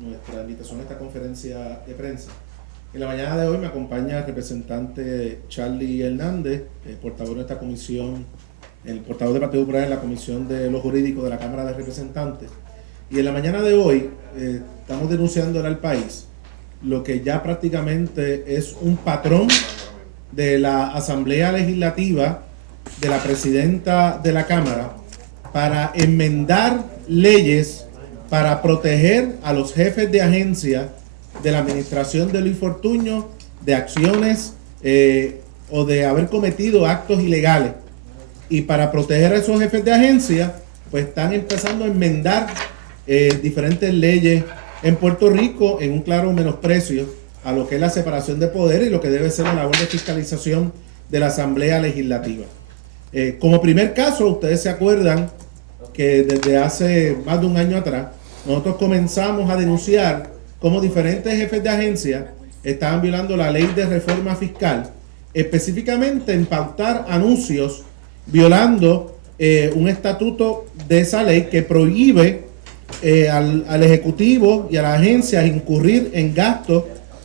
nuestra invitación a esta conferencia de prensa. En la mañana de hoy me acompaña el representante Charlie Hernández, portavoz de esta comisión, el portavoz del Partido Popular en la Comisión de lo Jurídico de la Cámara de Representantes. Y en la mañana de hoy estamos denunciando al país lo que ya prácticamente es un patrón de la Asamblea Legislativa, de la presidenta de la Cámara, para enmendar leyes para proteger a los jefes de agencia de la administración de Luis Fortuño de acciones o de haber cometido actos ilegales. Y para proteger a esos jefes de agencia, pues están empezando a enmendar diferentes leyes en Puerto Rico en un claro menosprecio a lo que es la separación de poderes y lo que debe ser la labor de fiscalización de la Asamblea Legislativa. Como primer caso, ustedes se acuerdan que desde hace más de un año atrás, nosotros comenzamos a denunciar cómo diferentes jefes de agencia estaban violando la ley de reforma fiscal, específicamente en pautar anuncios violando un estatuto de esa ley que prohíbe al Ejecutivo y a las agencias incurrir en gastos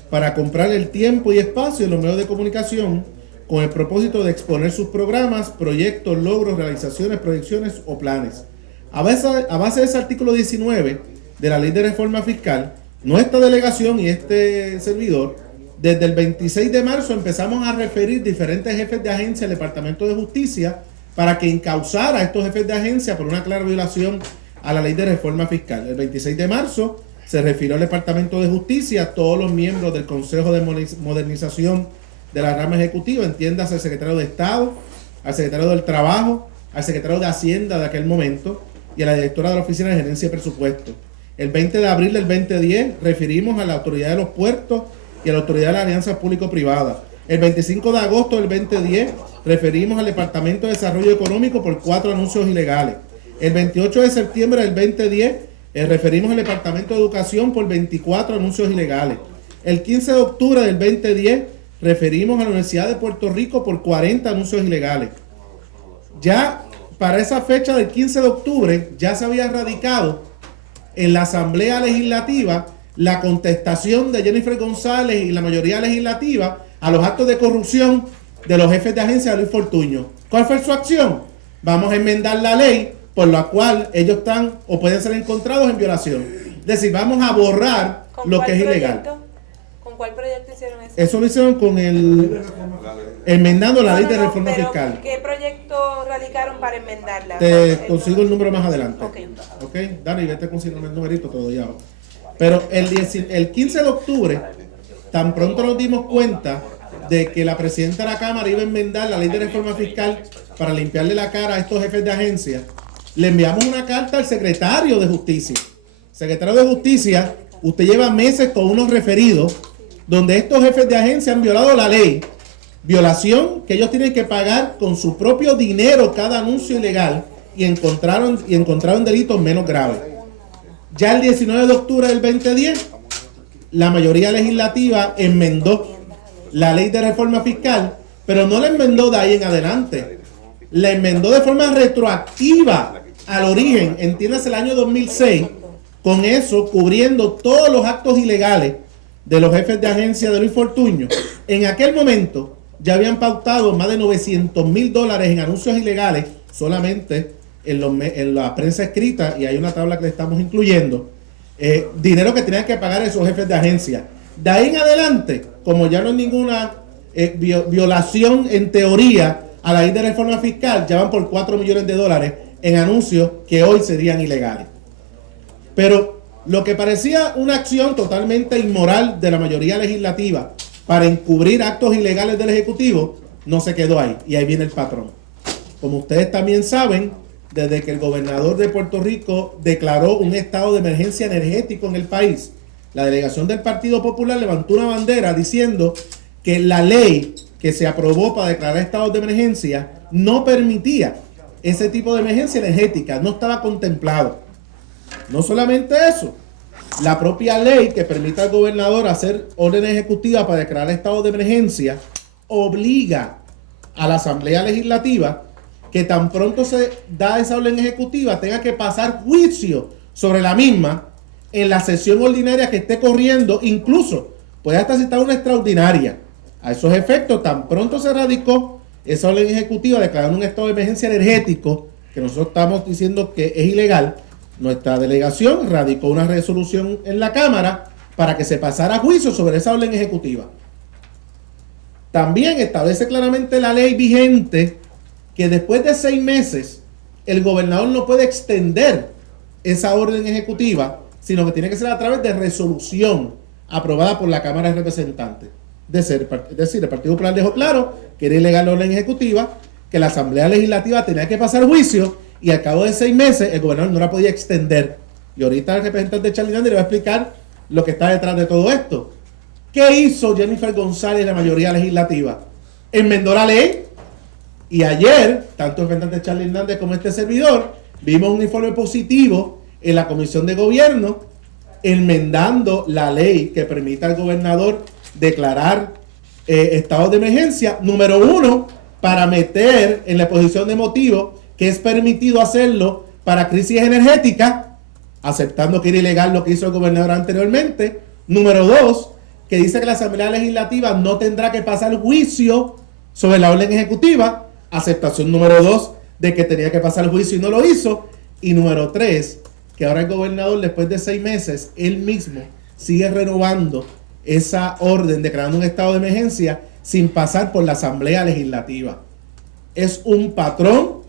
para comprar el tiempo y espacio en los medios de comunicación con el propósito de exponer sus programas, proyectos, logros, realizaciones, proyecciones o planes. A base de ese artículo 19 de la Ley de Reforma Fiscal, nuestra delegación y este servidor, desde el 26 de marzo empezamos a referir diferentes jefes de agencia al Departamento de Justicia para que encauzara a estos jefes de agencia por una clara violación a la Ley de Reforma Fiscal. El 26 de marzo se refirió al Departamento de Justicia, a todos los miembros del Consejo de Modernización de la rama ejecutiva, entiéndase al secretario de Estado, al secretario del Trabajo, al secretario de Hacienda de aquel momento y a la directora de la Oficina de Gerencia y Presupuesto. El 20 de abril del 2010 referimos a la Autoridad de los Puertos y a la Autoridad de las Alianzas Público-Privadas. El 25 de agosto del 2010 referimos al Departamento de Desarrollo Económico por 4 anuncios ilegales. El 28 de septiembre del 2010 referimos al Departamento de Educación por 24 anuncios ilegales. El 15 de octubre del 2010 referimos a la Universidad de Puerto Rico por 40 anuncios ilegales. Ya para esa fecha del 15 de octubre ya se había radicado en la Asamblea Legislativa la contestación de Jennifer González y la mayoría legislativa a los actos de corrupción de los jefes de agencia de Luis Fortuño. ¿Cuál fue su acción? Vamos a enmendar la ley por la cual ellos están o pueden ser encontrados en violación. Es decir, vamos a borrar lo que es ilegal. ¿Con cuál proyecto hicieron eso? Eso lo hicieron con el enmendando la ley de reforma pero fiscal. ¿qué proyecto radicaron para enmendarla? Te consigo el número más adelante. Ok. Dani, vete consiguiendo el numerito todo ya. Pero el 15 de octubre, tan pronto nos dimos cuenta de que la presidenta de la Cámara iba a enmendar la ley de reforma fiscal para limpiarle la cara a estos jefes de agencia, le enviamos una carta al secretario de Justicia. Secretario de Justicia, usted lleva meses con unos referidos donde estos jefes de agencia han violado la ley. Violación que ellos tienen que pagar con su propio dinero cada anuncio ilegal y encontraron delitos menos graves. Ya el 19 de octubre del 2010, la mayoría legislativa enmendó la ley de reforma fiscal, pero no la enmendó de ahí en adelante. La enmendó de forma retroactiva al origen, entiéndase el año 2006, con eso cubriendo todos los actos ilegales de los jefes de agencia de Luis Fortuño. En aquel momento ya habían pautado más de $900,000 en anuncios ilegales solamente en la prensa escrita, y hay una tabla que le estamos incluyendo, dinero que tenían que pagar esos jefes de agencia. De ahí en adelante, como ya no hay ninguna violación en teoría a la ley de reforma fiscal, ya van por $4 millones en anuncios que hoy serían ilegales. Pero lo que parecía una acción totalmente inmoral de la mayoría legislativa para encubrir actos ilegales del Ejecutivo, no se quedó ahí, y ahí viene el patrón. Como ustedes también saben, desde que el gobernador de Puerto Rico declaró un estado de emergencia energético en el país, la delegación del Partido Popular levantó una bandera diciendo que la ley que se aprobó para declarar estados de emergencia no permitía ese tipo de emergencia energética, no estaba contemplado. No solamente eso, la propia ley que permite al gobernador hacer órdenes ejecutivas para declarar estados de emergencia obliga a la Asamblea Legislativa que tan pronto se da esa orden ejecutiva tenga que pasar juicio sobre la misma en la sesión ordinaria que esté corriendo, incluso puede hasta citar una extraordinaria. A esos efectos, tan pronto se radicó esa orden ejecutiva declarando un estado de emergencia energético, que nosotros estamos diciendo que es ilegal, nuestra delegación radicó una resolución en la Cámara para que se pasara a juicio sobre esa orden ejecutiva. También establece claramente la ley vigente que después de 6 meses el gobernador no puede extender esa orden ejecutiva, sino que tiene que ser a través de resolución aprobada por la Cámara de Representantes. Es decir, el Partido Popular dejó claro que era ilegal la orden ejecutiva, que la Asamblea Legislativa tenía que pasar juicio y al cabo de 6 meses el gobernador no la podía extender. Y ahorita el representante Charlie Hernández le va a explicar lo que está detrás de todo esto. ¿Qué hizo Jennifer González y la mayoría legislativa? Enmendó la ley y ayer, tanto el representante Charlie Hernández como este servidor, vimos un informe positivo en la Comisión de Gobierno enmendando la ley que permita al gobernador declarar estado de emergencia, número 1, para meter en la exposición de motivos que es permitido hacerlo para crisis energética, aceptando que era ilegal lo que hizo el gobernador anteriormente. Número 2, que dice que la Asamblea Legislativa no tendrá que pasar juicio sobre la orden ejecutiva, aceptación número 2 de que tenía que pasar juicio y no lo hizo. Y número 3, que ahora el gobernador, después de 6 meses, él mismo sigue renovando esa orden declarando un estado de emergencia sin pasar por la Asamblea Legislativa. Es un patrón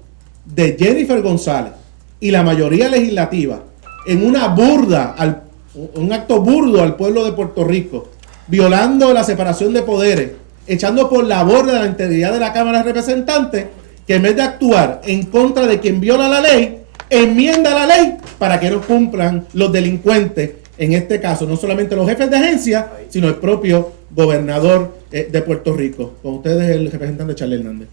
de Jennifer González y la mayoría legislativa en un acto burdo al pueblo de Puerto Rico, violando la separación de poderes, echando por la borda la integridad de la Cámara de Representantes, que en vez de actuar en contra de quien viola la ley, enmienda la ley para que no cumplan los delincuentes. En este caso, no solamente los jefes de agencia, sino el propio gobernador de Puerto Rico. Con ustedes el representante Charlie Hernández.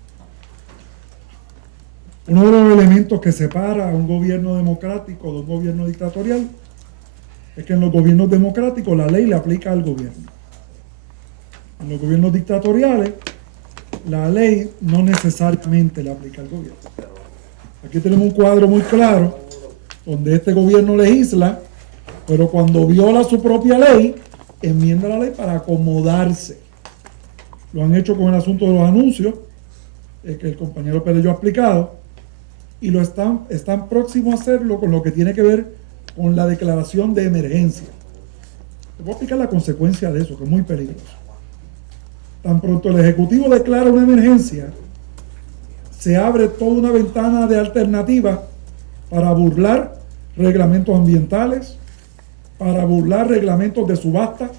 Uno de los elementos que separa a un gobierno democrático de un gobierno dictatorial es que en los gobiernos democráticos la ley le aplica al gobierno. En los gobiernos dictatoriales la ley no necesariamente le aplica al gobierno. Aquí tenemos un cuadro muy claro donde este gobierno legisla, pero cuando viola su propia ley, enmienda la ley para acomodarse. Lo han hecho con el asunto de los anuncios, que el compañero Pérez ha explicado, y lo están próximos a hacerlo con lo que tiene que ver con la declaración de emergencia. Les voy a explicar la consecuencia de eso, que es muy peligroso. Tan pronto el Ejecutivo declara una emergencia, se abre toda una ventana de alternativas para burlar reglamentos ambientales, para burlar reglamentos de subasta,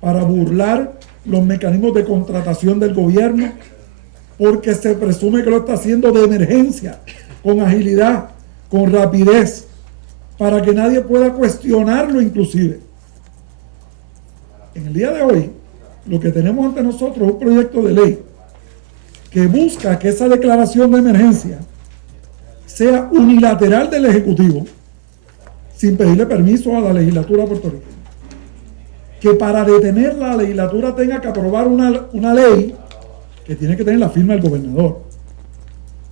para burlar los mecanismos de contratación del gobierno, porque se presume que lo está haciendo de emergencia, con agilidad, con rapidez, para que nadie pueda cuestionarlo inclusive. En el día de hoy, lo que tenemos ante nosotros es un proyecto de ley que busca que esa declaración de emergencia sea unilateral del Ejecutivo, sin pedirle permiso a la legislatura puertorriqueña. Que para detener la legislatura tenga que aprobar una ley que tiene que tener la firma del gobernador.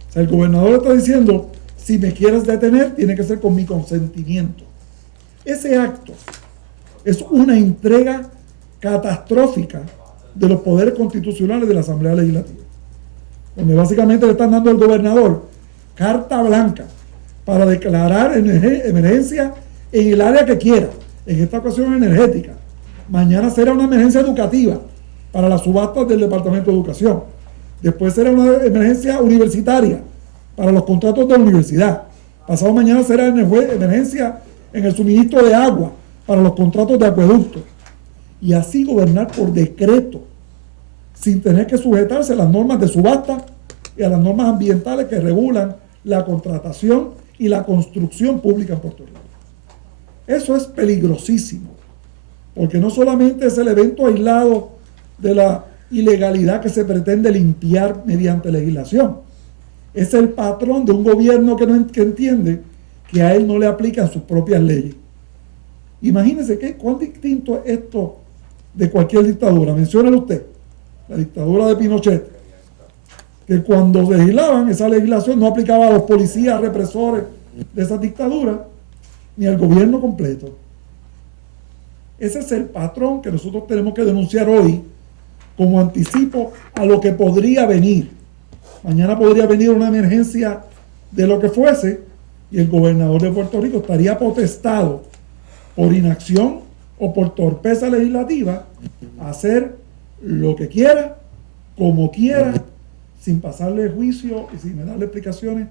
O sea, el gobernador está diciendo, si me quieres detener, tiene que ser con mi consentimiento. Ese acto es una entrega catastrófica de los poderes constitucionales de la Asamblea Legislativa, donde básicamente le están dando al gobernador carta blanca para declarar emergencia en el área que quiera, en esta ocasión energética. Mañana será una emergencia educativa para las subastas del Departamento de Educación. Después será una emergencia universitaria para los contratos de la universidad. Pasado mañana será emergencia en el suministro de agua para los contratos de acueductos. Y así gobernar por decreto, sin tener que sujetarse a las normas de subasta y a las normas ambientales que regulan la contratación y la construcción pública en Puerto Rico. Eso es peligrosísimo, porque no solamente es el evento aislado de la ilegalidad que se pretende limpiar mediante legislación, es el patrón de un gobierno que entiende que a él no le aplican sus propias leyes. Imagínense cuán distinto es esto de cualquier dictadura. Menciónelo usted, la dictadura de Pinochet, que cuando legislaban, esa legislación no aplicaba a los policías represores de esa dictadura, ni al gobierno completo, Ese es el patrón que nosotros tenemos que denunciar hoy como anticipo a lo que podría venir. Mañana podría venir una emergencia de lo que fuese y el gobernador de Puerto Rico estaría potestado por inacción o por torpeza legislativa a hacer lo que quiera, como quiera, sin pasarle juicio y sin darle explicaciones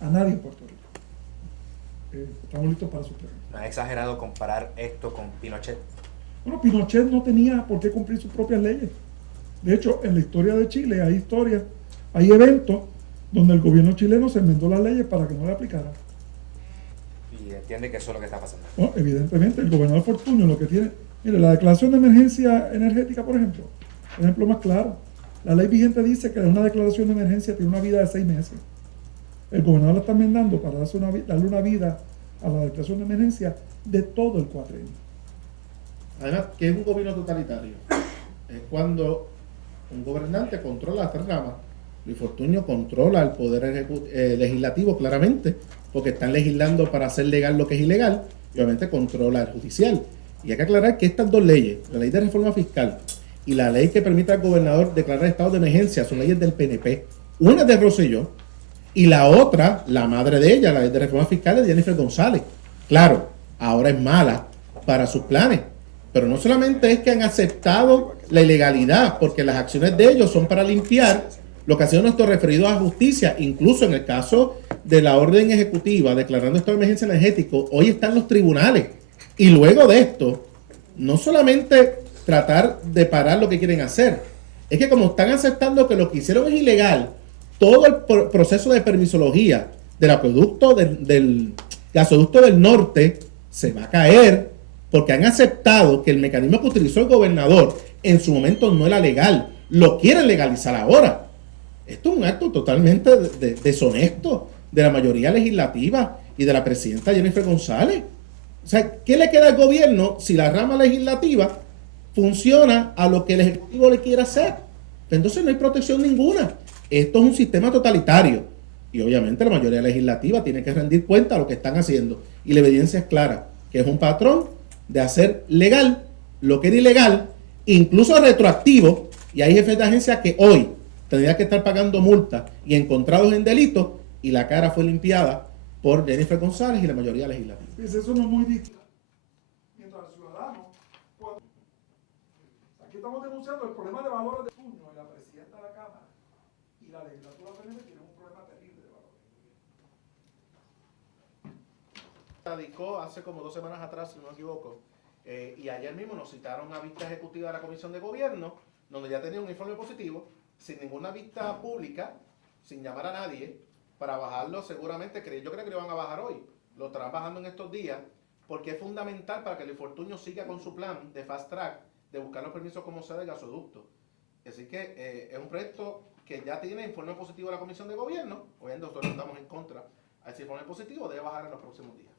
a nadie en Puerto Rico. Estamos listos para sus preguntas. ¿No es exagerado comparar esto con Pinochet? Bueno, Pinochet no tenía por qué cumplir sus propias leyes. De hecho, en la historia de Chile hay historias, hay eventos donde el gobierno chileno se enmendó las leyes para que no le aplicaran. Y entiende que eso es lo que está pasando. Bueno, evidentemente, el gobernador Fortuño lo que tiene... Mire, la declaración de emergencia energética, por ejemplo, ejemplo más claro. La ley vigente dice que una declaración de emergencia tiene una vida de 6 meses. El gobernador la está enmendando para darle una vida a la declaración de emergencia de todo el cuatrenio. Además, ¿qué es un gobierno totalitario? Es cuando un gobernante controla las 3 ramas. Luis Fortuño controla el poder legislativo claramente, porque están legislando para hacer legal lo que es ilegal, y obviamente controla el judicial. Y hay que aclarar que estas 2 leyes, la ley de reforma fiscal y la ley que permite al gobernador declarar estado de emergencia, son leyes del PNP. Una es de Rosselló y la otra, la madre de ella, la ley de reforma fiscal, es de Jennifer González. Claro, ahora es mala para sus planes, pero no solamente es que han aceptado la ilegalidad, porque las acciones de ellos son para limpiar lo que ha sido nuestro referido a justicia. Incluso en el caso de la orden ejecutiva declarando estado de emergencia energético, hoy están los tribunales. Y luego de esto, no solamente tratar de parar lo que quieren hacer, es que como están aceptando que lo que hicieron es ilegal, todo el proceso de permisología del acueducto del gasoducto del norte se va a caer, porque han aceptado que el mecanismo que utilizó el gobernador en su momento no era legal, lo quieren legalizar ahora. Esto es un acto totalmente deshonesto de la mayoría legislativa y de la presidenta Jennifer González. O sea, ¿qué le queda al gobierno si la rama legislativa funciona a lo que el Ejecutivo le quiera hacer? Entonces no hay protección ninguna. Esto es un sistema totalitario. Y obviamente la mayoría legislativa tiene que rendir cuenta de lo que están haciendo. Y la evidencia es clara, que es un patrón de hacer legal lo que era ilegal, incluso retroactivo. Y hay jefes de agencia que hoy tendrían que estar pagando multas y encontrados en delitos, y la cara fue limpiada por Jennifer González y la mayoría legislativa. Pues eso no es muy distinto. Mientras el ciudadano, aquí estamos denunciando el problema de valores de junio en la presidenta de la Cámara y la legislatura PNP tiene un problema terrible de valores. Radicó hace como 2 semanas atrás, si no me equivoco, y ayer mismo nos citaron a vista ejecutiva de la Comisión de Gobierno, donde ya tenía un informe positivo, sin ninguna vista pública, sin llamar a nadie, para bajarlo seguramente, yo creo que lo van a bajar hoy, lo estarán bajando en estos días, porque es fundamental para que Luis Fortuño siga con su plan de fast track, de buscar los permisos como sea del gasoducto. Así que es un proyecto que ya tiene informe positivo de la Comisión de Gobierno, obviamente nosotros estamos en contra a ese informe positivo, debe bajar en los próximos días.